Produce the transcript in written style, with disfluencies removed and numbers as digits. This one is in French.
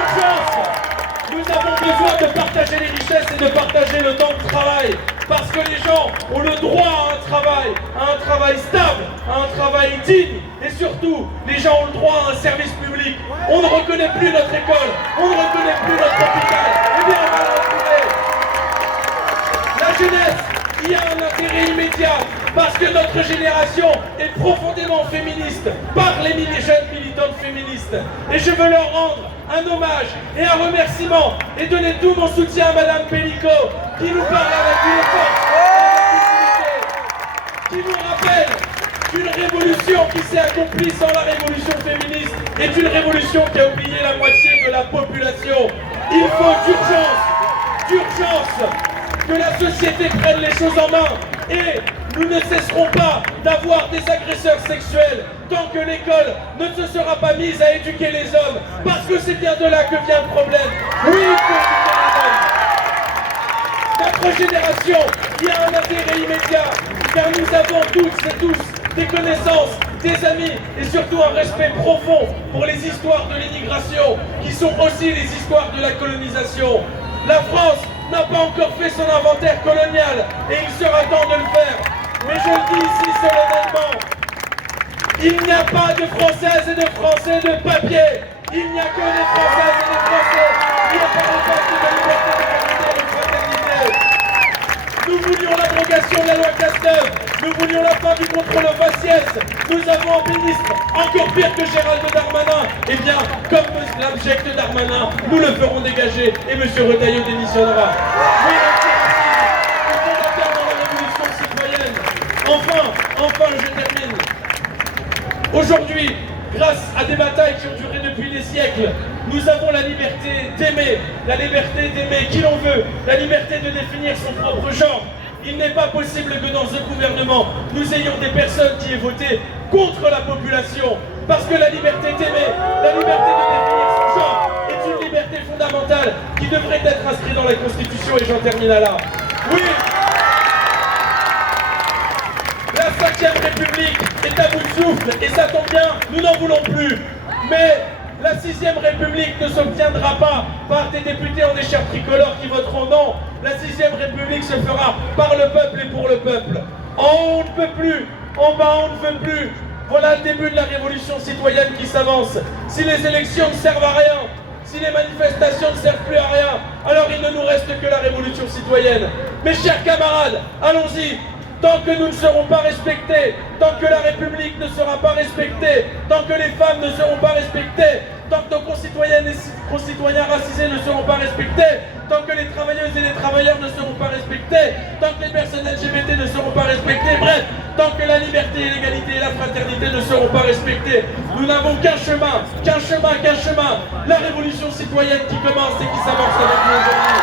Urgence! Nous avons besoin de partager les richesses et de partager le temps de travail. Parce que les gens ont le droit à un travail stable, à un travail digne. Et surtout, les gens ont le droit à un service public. On ne reconnaît plus notre école, on ne reconnaît plus notre hôpital. Eh bien, on va le retrouver. La jeunesse, il y a un intérêt immédiat. Parce que notre génération est profondément féministe par les jeunes militantes féministes. Et je veux leur rendre un hommage et un remerciement et donner tout mon soutien à Madame Pellicot qui nous parle avec une force, qui nous rappelle qu'une révolution qui s'est accomplie sans la révolution féministe est une révolution qui a oublié la moitié de la population. Il faut d'urgence, que la société prenne les choses en main et nous ne cesserons pas d'avoir des agresseurs sexuels tant que l'école ne se sera pas mise à éduquer les hommes, parce que c'est bien de là que vient le problème. Oui, il faut éduquer les hommes. Notre génération, il y a un intérêt immédiat, car nous avons toutes et tous des connaissances, des amis et surtout un respect profond pour les histoires de l'immigration, qui sont aussi les histoires de la colonisation. La France n'a pas encore fait son inventaire colonial et il sera temps de le faire. Mais je le dis ici solennellement, il n'y a pas de Françaises et de Français de papier. Il n'y a que des Françaises et des Français qui appellent de liberté, d'égalité et de fraternité. Nous voulions l'abrogation de la loi Cazeneuve. Nous voulions la fin du contrôle au faciès. Nous avons un ministre encore pire que Gérald Darmanin. Eh bien, comme l'abject Darmanin, nous le ferons dégager et M. Retailleau démissionnera. Oui, le fondateur de la révolution citoyenne. Enfin, je termine. Aujourd'hui, grâce à des batailles qui ont duré depuis des siècles, nous avons la liberté d'aimer qui l'on veut, la liberté de définir son propre genre. Il n'est pas possible que dans ce gouvernement, nous ayons des personnes qui aient voté contre la population. Parce que la liberté d'aimer, la liberté de définir son genre est une liberté fondamentale qui devrait être inscrite dans la Constitution, et j'en termine là. Oui, la 5e République est à bout de souffle, et ça tombe bien, nous n'en voulons plus. Mais la 6e République ne s'obtiendra pas par des députés en écharpe tricolore qui voteront non. La 6e République se fera par le peuple et pour le peuple. En haut, on ne peut plus. En bas, on ne veut plus. Voilà le début de la révolution citoyenne qui s'avance. Si les élections ne servent à rien, si les manifestations ne servent plus à rien, alors il ne nous reste que la révolution citoyenne. Mes chers camarades, allons-y. Tant que nous ne serons pas respectés, tant que la République ne sera pas respectée, tant que les femmes ne seront pas respectées, tant que nos concitoyennes et concitoyens racisés ne seront pas respectés, tant que les travailleuses et les travailleurs ne seront pas respectés, tant que les personnes LGBT ne seront pas respectées, bref, tant que la liberté, l'égalité et la fraternité ne seront pas respectées, nous n'avons qu'un chemin, la révolution citoyenne qui commence et qui s'amorce avec nous aujourd'hui.